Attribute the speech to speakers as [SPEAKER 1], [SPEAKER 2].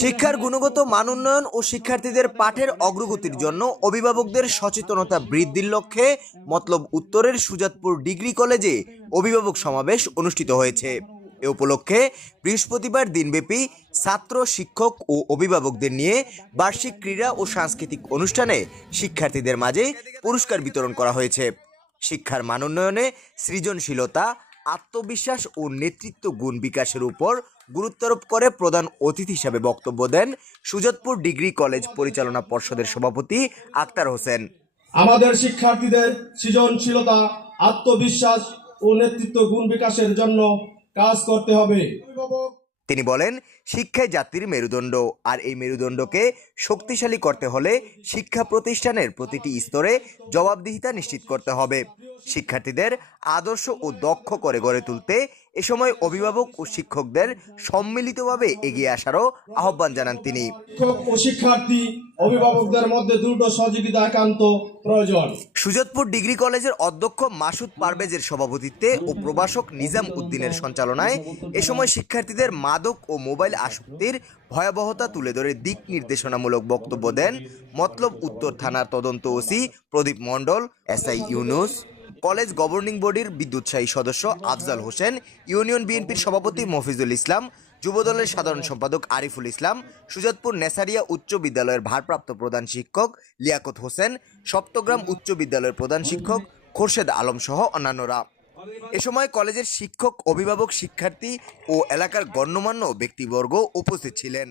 [SPEAKER 1] শিক্ষার গুণগত মান উন্নয়ন ও শিক্ষার্থীদের পাঠের অগ্রগতির জন্য অভিভাবকদের সচেতনতা বৃদ্ধির লক্ষ্যে মতলব উত্তরের সুজাতপুর ডিগ্রি কলেজে অভিভাবক সমাবেশ অনুষ্ঠিত হয়েছে। এ উপলক্ষে বৃহস্পতিবার দিনব্যাপী ছাত্র, শিক্ষক ও অভিভাবকদের নিয়ে বার্ষিক ক্রীড়া ও সাংস্কৃতিক অনুষ্ঠানে শিক্ষার্থীদের মাঝে পুরস্কার বিতরণ করা হয়েছে। শিক্ষার মান উন্নয়নে সৃজনশীলতা আত্মবিশ্বাস ও নেতৃত্ব গুণ বিকাশের উপর গুরুত্বারোপ করে প্রধান অতিথি হিসাবে বক্তব্য দেন সুজতপুর ডিগ্রি কলেজ পরিচালনা পর্ষদের সভাপতি আক্তার হোসেন।
[SPEAKER 2] আমাদের শিক্ষার্থীদের সৃজনশীলতা, আত্মবিশ্বাস ও নেতৃত্ব গুণ বিকাশের জন্য কাজ করতে হবে।
[SPEAKER 1] তিনি বলেন শিক্ষায় জাতির মেরুদণ্ড। আর এই মেরুদণ্ডকে শক্তিশালী করতে হলে শিক্ষা প্রতিষ্ঠানের প্রতিটি স্তরে জবাবদিহিতা নিশ্চিত করতে হবে। শিক্ষার্থীদের আদর্শ ও দক্ষ করে গড়ে তুলতে এ সময় অভিভাবক ও শিক্ষকদের সম্মিলিতভাবে এগিয়ে আসারও আহ্বান জানান তিনি।
[SPEAKER 2] শিক্ষক ও শিক্ষার্থী অভিভাবকদের মধ্যে দ্রুত সহযোগিতা একান্ত প্রয়োজন।
[SPEAKER 1] সুজাতপুর ডিগ্রি কলেজের অধ্যক্ষ মাসুদ পারভেজের সভাপতিত্বে ও প্রভাষক নিজাম উদ্দিনের সঞ্চালনায় এ সময় শিক্ষার্থীদের মাদক ও মোবাইল আসক্তির ভয়াবহতা তুলে ধরে দিক নির্দেশনামূলক বক্তব্য দেন। মতলব উত্তর থানার তদন্ত OC Pradip Mondal SI Yunus. College governing বডির বিদ্যুৎসাহী সদস্য আফজাল হোসেন, ইউনিয়ন বিএনপির সভাপতি মফিজুল ইসলাম, যুবদলের সাধারণ সম্পাদক আরিফুল ইসলাম, সুজাতপুর নেসারিয়া উচ্চ বিদ্যালয়ের ভারপ্রাপ্ত প্রধান শিক্ষক লিয়াকত হোসেন, সপ্তগ্রাম উচ্চ বিদ্যালয়ের প্রধান শিক্ষক খোরশেদ আলম সহ অন্যান্যরা। এ সময় কলেজের শিক্ষক, অভিভাবক, শিক্ষার্থী ও এলাকার গণ্যমান্য ব্যক্তিবর্গ উপস্থিত ছিলেন।